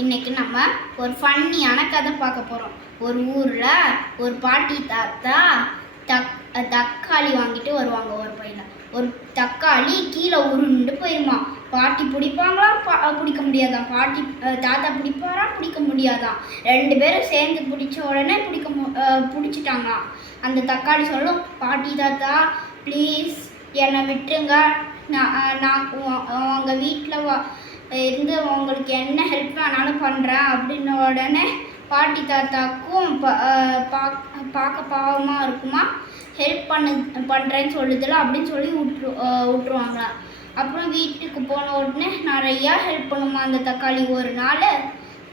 இன்னைக்கு நம்ம ஒரு ஃபன்னியான கதை பார்க்க போகிறோம். ஒரு ஊரில் ஒரு பாட்டி தாத்தா தக்காளி வாங்கிட்டு வருவாங்க. ஒரு பையில ஒரு தக்காளி கீழே உருண்டு போயிருமா. பாட்டி பிடிப்பாங்களா பிடிக்க முடியாதான், பாட்டி தாத்தா பிடிப்பாரா பிடிக்க முடியாதான். ரெண்டு பேரும் சேர்ந்து பிடிச்ச உடனே பிடிச்சிட்டாங்களாம். அந்த தக்காளி சொல்லும், பாட்டி தாத்தா ப்ளீஸ் என்னை விட்டுருங்க, நான் உங்கள் வீட்டில் இருந்து உங்களுக்கு என்ன ஹெல்ப் வேணாலும் பண்ணுறேன் அப்படின்ன உடனே பாட்டி தாத்தாக்கும் பார்க்க பாவமாக இருக்குமா. ஹெல்ப் பண்ணுறேன்னு சொல்லுதில்ல அப்படின்னு சொல்லி விட்டுருவாங்களா. அப்புறம் வீட்டுக்கு போன உடனே நிறையா ஹெல்ப் பண்ணுமா அந்த தக்காளி. ஒரு நாள்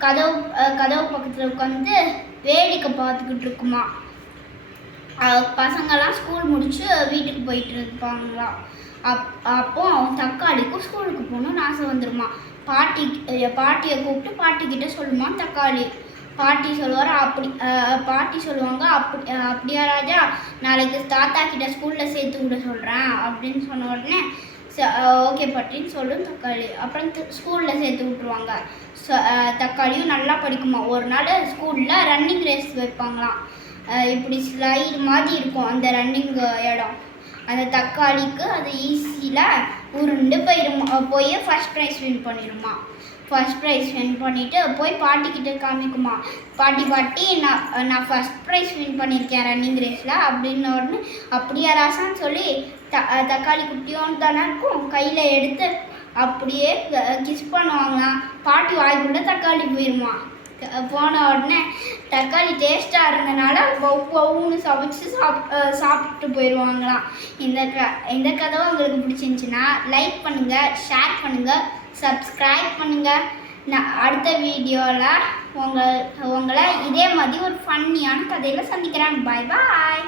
கதவு பக்கத்தில் உட்காந்து வேடிக்கை பார்த்துக்கிட்டு இருக்குமா. பசங்கள்லாம் ஸ்கூல் முடிச்சு வீட்டுக்கு போயிட்டு இருப்பாங்களா. அப்போ தக்காளிக்கும் ஸ்கூலுக்கு போகணும்னு ஆசை வந்துடுமா. பாட்டியை கூப்பிட்டு பாட்டிக்கிட்ட சொல்லுமா தக்காளி. பாட்டி சொல்லுவாங்க, அப்படியா ராஜா, நாளைக்கு தாத்தா கிட்ட ஸ்கூலில் சேர்த்து விட சொல்கிறேன் அப்படின்னு சொன்ன உடனே ஓகே பாட்டின்னு சொல்லும் தக்காளி. அப்புறம் ஸ்கூலில் சேர்த்து விட்ருவாங்க. தக்காளியும் நல்லா படிக்குமா. ஒரு நாள் ஸ்கூலில் ரன்னிங் ரேஸ் வைப்பாங்களாம். இப்படி ஸ்லைடு மாதிரி இருக்கும் அந்த ரன்னிங் இடம். அந்த தக்காளிக்கு அது ஈஸியில் உருண்டு போய் ஃபஸ்ட் ப்ரைஸ் வின் பண்ணிடுமா. ஃபஸ்ட் ப்ரைஸ் வின் பண்ணிவிட்டு போய் பாட்டிக்கிட்ட காமிக்குமா. பாட்டி நான் ஃபஸ்ட் ப்ரைஸ் வின் பண்ணியிருக்கேன் ரன்னிங் ரேஸில் அப்படின்னு உடனே அப்படியா ராசான்னு சொல்லி தக்காளி குட்டியோன்னு தானே இருக்கும், கையில் எடுத்து அப்படியே கிஸ் பண்ணுவாங்களாம். பாட்டி வாய்க்குள்ளே தக்காளி போயிடுமா. போன உடனே தக்காளி டேஸ்ட்டாக இருந்தனால பவுன்னு சாப்பிட்டு போயிடுவாங்களாம். இந்த கதை உங்களுக்கு பிடிச்சிருந்துச்சின்னா லைக் பண்ணுங்கள், ஷேர் பண்ணுங்கள், சப்ஸ்கிரைப் பண்ணுங்கள். நான் அடுத்த வீடியோவில் உங்களை இதே மாதிரி ஒரு ஃபன்னியான கதையில் சந்திக்கிறேன். பாய் பாய்.